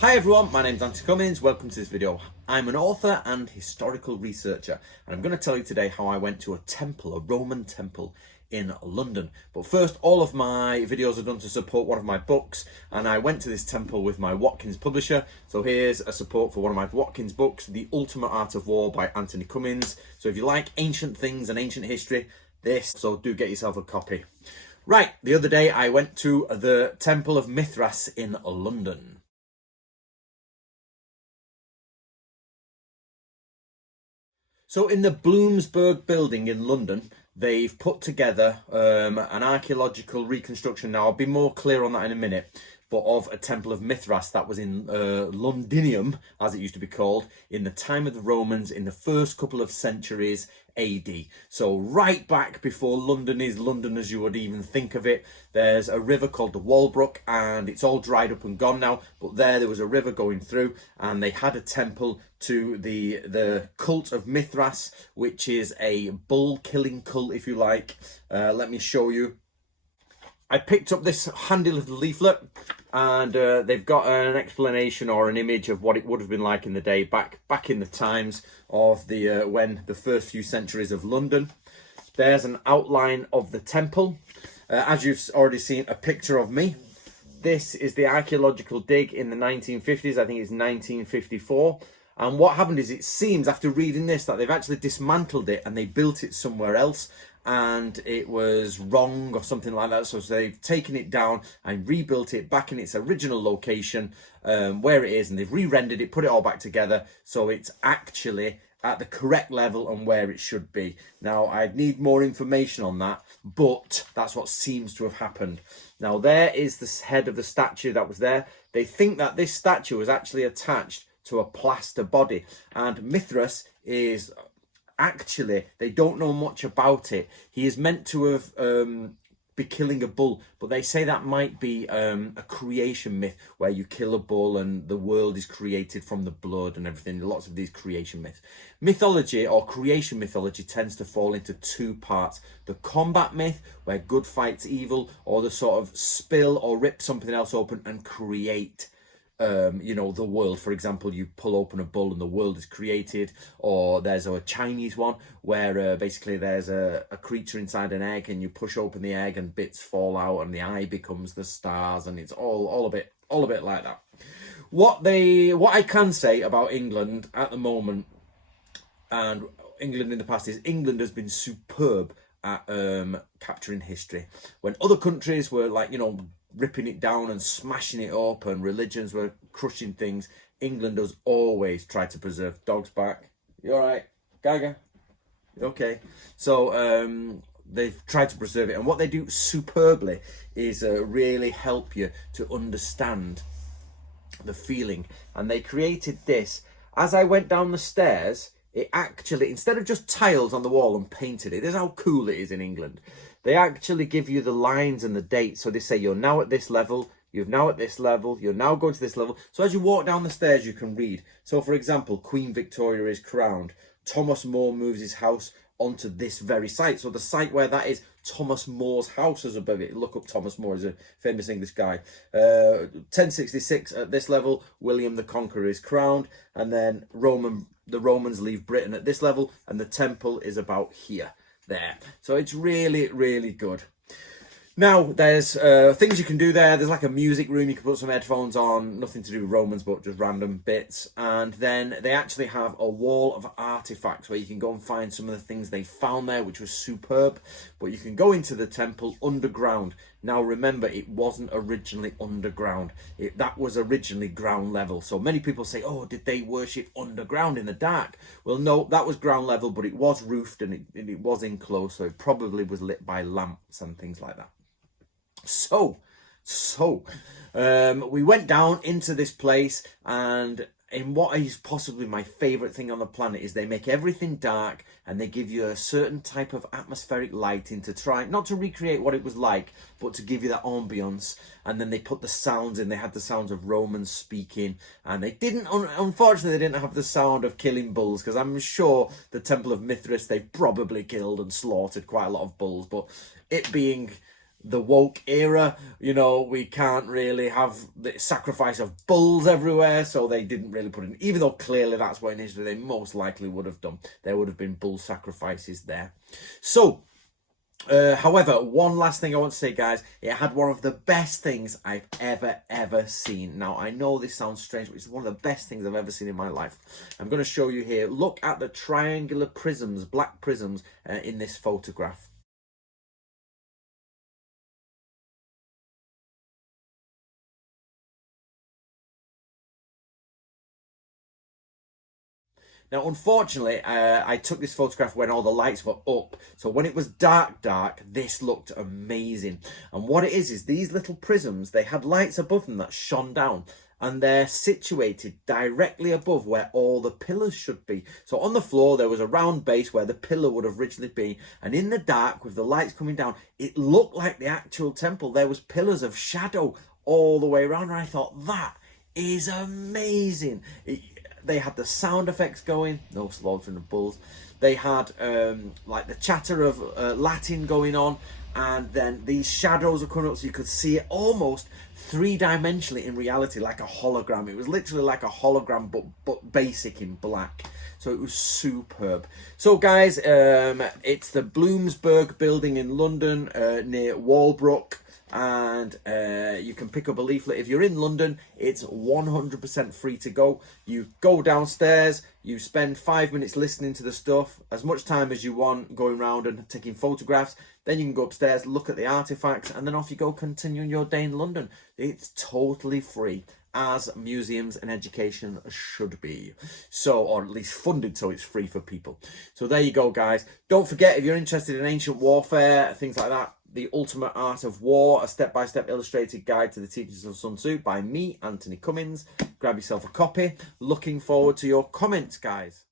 Hi everyone, my name's Anthony Cummins. Welcome to this video. I'm an author and historical researcher, and I'm going to tell you today how I went to a temple, a Roman temple in London. But first, all of my videos are done to support one of my books, and I went to this temple with my Watkins publisher. So here's a support for one of my Watkins books, The Ultimate Art of War by Anthony Cummins. So if you like ancient things and ancient history, so do get yourself a copy. Right, the other day I went to the Temple of Mithras in London. So in the Bloomsburg building in London, they've put together an archaeological reconstruction. Now, I'll be more clear on that in a minute, but of a temple of Mithras that was in Londinium, as it used to be called, in the time of the Romans in the first couple of centuries AD. So right back before London is London as you would even think of it. There's a river called the Walbrook, and it's all dried up and gone now, but there was a river going through, and they had a temple to the cult of Mithras, which is a bull killing cult, if you like. Let me show you. I picked up this handy little leaflet, and they've got an explanation or an image of what it would have been like in the day back in the times of when the first few centuries of London. There's an outline of the temple. As you've already seen, a picture of me. This is the archaeological dig in the 1950s. I think it's 1954. And what happened is, it seems after reading this that they've actually dismantled it and they built it somewhere else, and it was wrong or something like that. So they've taken it down and rebuilt it back in its original location where it is, and they've re-rendered it, put it all back together, so it's actually at the correct level and where it should be. Now, I'd need more information on that, but that's what seems to have happened. Now, there is the head of the statue that was there. They think that this statue was actually attached to a plaster body, and Mithras is actually, they don't know much about it. He is meant to have be killing a bull, but they say that might be a creation myth where you kill a bull and the world is created from the blood and everything. Lots of these creation myths. Mythology or creation mythology tends to fall into two parts: the combat myth, where good fights evil, or the sort of spill or rip something else open and create the world. For example, you pull open a bull and the world is created. Or there's a Chinese one where basically there's a creature inside an egg, and you push open the egg and bits fall out and the eye becomes the stars, and it's all a bit like that. What I can say about England at the moment, and England in the past, is England has been superb at capturing history. When other countries were like, ripping it down and smashing it up, and religions were crushing things, England has always tried to preserve. Dog's back. You all right, Gaga? Okay. So they've tried to preserve it, and what they do superbly is really help you to understand the feeling. And they created this. As I went down the stairs, it actually, instead of just tiles on the wall and painted it, this is how cool it is in England. They actually give you the lines and the dates. So they say you're now at this level, you're now at this level, you're now going to this level. So as you walk down the stairs, you can read. So for example, Queen Victoria is crowned. Thomas More moves his house onto this very site. So the site where that is, Thomas More's house is above it. Look up Thomas More, he's a famous English guy. 1066 at this level, William the Conqueror is crowned. And then the Romans leave Britain at this level, and the temple is about here. There. So it's really, really good. Now, there's things you can do there. There's like a music room. You can put some headphones on. Nothing to do with Romans, but just random bits. And then they actually have a wall of artifacts where you can go and find some of the things they found there, which was superb. But you can go into the temple underground. Now, remember, it wasn't originally underground. That was originally ground level. So many people say, oh, did they worship underground in the dark? Well, no, that was ground level, but it was roofed and it was enclosed. So it probably was lit by lamps and things like that. So we went down into this place, and in what is possibly my favorite thing on the planet is they make everything dark, and they give you a certain type of atmospheric lighting to try not to recreate what it was like, but to give you that ambience. And then they put the sounds in. They had the sounds of Romans speaking, and they didn't, unfortunately, they didn't have the sound of killing bulls, because I'm sure the Temple of Mithras, they probably killed and slaughtered quite a lot of bulls. But it being the woke era, you know, we can't really have the sacrifice of bulls everywhere, so they didn't really put in, even though clearly that's what in history they most likely would have done. There would have been bull sacrifices there. So, however, one last thing I want to say, guys, it had one of the best things I've ever seen. Now, I know this sounds strange, but it's one of the best things I've ever seen in my life. I'm going to show you here. Look at the triangular prisms, black prisms, in this photograph. Now, unfortunately, I took this photograph when all the lights were up. So when it was dark, this looked amazing. And what it is these little prisms, they had lights above them that shone down. And they're situated directly above where all the pillars should be. So on the floor, there was a round base where the pillar would have originally been. And in the dark, with the lights coming down, it looked like the actual temple. There was pillars of shadow all the way around. And I thought, that is amazing. They had the sound effects going, no slaughtering of bulls. They had like the chatter of Latin going on, and then these shadows are coming up, so you could see it almost three-dimensionally in reality, like a hologram. It was literally like a hologram, but basic in black. So it was superb. So guys, it's the Bloomsburg building in London, near Walbrook. And you can pick up a leaflet. If you're in London, it's 100% free to go. You go downstairs, you spend 5 minutes listening to the stuff, as much time as you want, going around and taking photographs. Then you can go upstairs, look at the artifacts, and then off you go, continuing your day in London. It's totally free, as museums and education should be. So, or at least funded so it's free for people. So there you go, guys. Don't forget, if you're interested in ancient warfare, things like that, The Ultimate Art of War, a step-by-step illustrated guide to the teachings of Sun Tzu by me, Anthony Cummins. Grab yourself a copy. Looking forward to your comments, guys.